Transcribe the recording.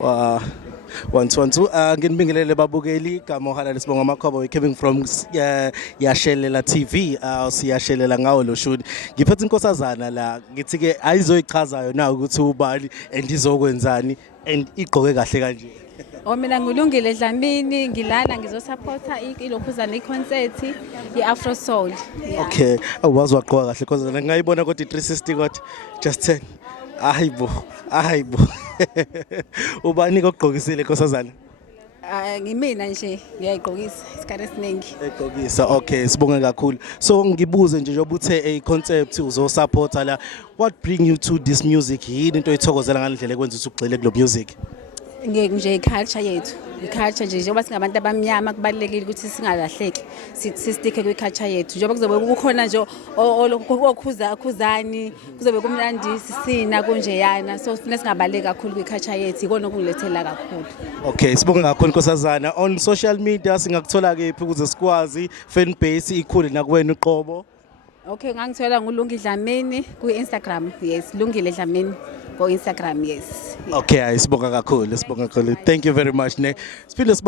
Wa 112 nginibingelele babukeli igama ohalala sibonga amakhoba we coming from yashelela TV siyashelela ngawo lo shuni ngiphethe inkosazana la ngithi ke ayizoyichazayo na ukuthi ubani and izokwenzani and igqoke kahle kanje. Mina ngulungile Dlamini ngilana ngizosupporta ilokhuzana iconcert iAfrosoul. Okay, awazi waqoka kahle inkosazana ngayibona kodwa i360 kodwa just 10. Hayibo. Ubani ogqokisile inkosazana? Ngimina nje ngiyayigqokisa isikhathi esiningi. Egqokisa. Okay, sibonge kakhulu. So ngibuze nje njengoba uthe concept uzosupporta la, what bring you to this music? Yini into oyithokozela ngandlela ekwenza ukuthi ugxile kulo music? Nje iculture yethu. Iculture nje njengoba singabantu abamnyama kubalekile ukuthi singalahleki. Sistick kwiculture yethu. Njengoba kuzobe kukhona nje okhuzani, kuzobe kumnandi sisina kunjeyana. So sifuna singabaleki kakhulu kwiculture yethu. Ikona okungilethela kakhulu. Okay, sibonge kakhulu nkosazana. On social media singakuthola kephi ukuze sikwazi fan base ikhule nakuwena uqobo? Okay, ngangithola ngulungile Dlamini ku Instagram. Yes, Lungile Dlamini go Instagram. Yes. Okay, sibonga kakhulu. Thank you very much ne. Siphinde sibonge